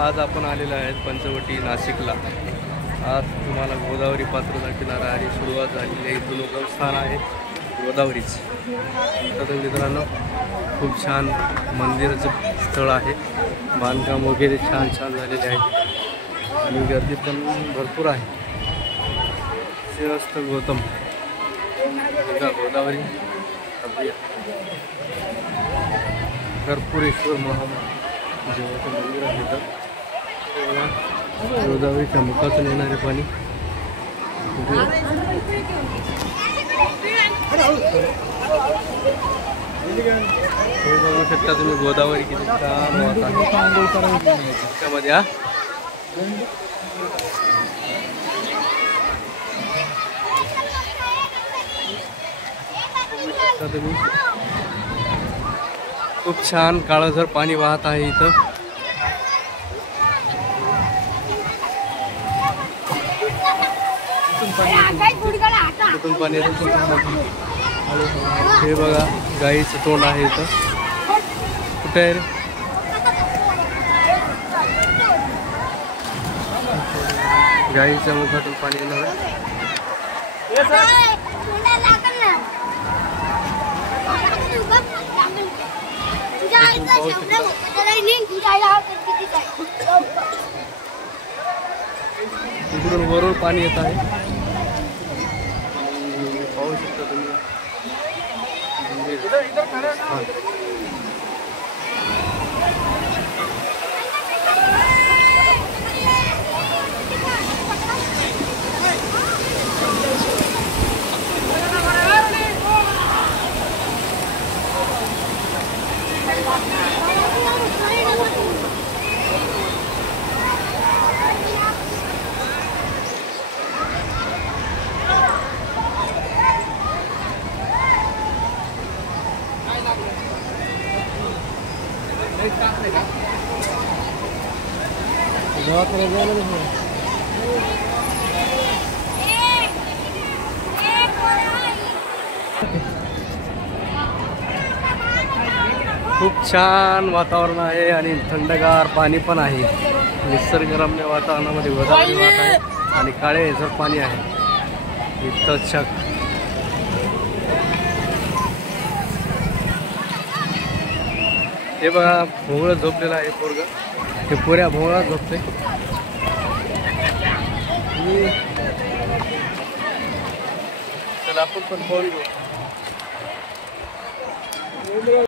आज आपण आलेलो आहेत पंचवटी नाशिकला। आज तुम्हाला गोदावरी पात्राचा किनारा आणि सुरुवात झालेली आहे। इथून उगमस्थान आहे गोदावरीच। तर मित्रांनो खूप छान मंदिराचं स्थळ आहे, बांधकाम वगैरे छान झालेले आहे आणि गर्दी पण भरपूर आहे। श्रीहस्त गौतम गोदावरी कर्पूरेश्वर महादेवाचं मंदिर आहे। तर गोदावरीच्या मुखातून येणारे पाणी हे बघू शकता तुम्ही। गोदावरी किती छान वाहत आहे त्यामध्ये। तुम्ही खूप छान काळासर पाणी वाहत आहे इथं। कुठून पाणी हे बघा, गाईचं तोंड आहे इथं। कुठे आहे रे? गाईच्या मुखातून पाणी येणार आहे। इकडून वरून पाणी येत आहे, पाहू शकता तुम्ही। खूप छान वातावरण आहे आणि थंडगार पाणी पण आहे। निसर्गरम्य वातावरणामध्ये गोदावरी वाहत आहे आणि काळे हेसर पाणी आहे इतकं छान। हे बघा, भोंगळं झोपलेलं आहे पोरग, हे पुऱ्या भोंगळा झोपते। चला आपण पण पाहून घेऊ।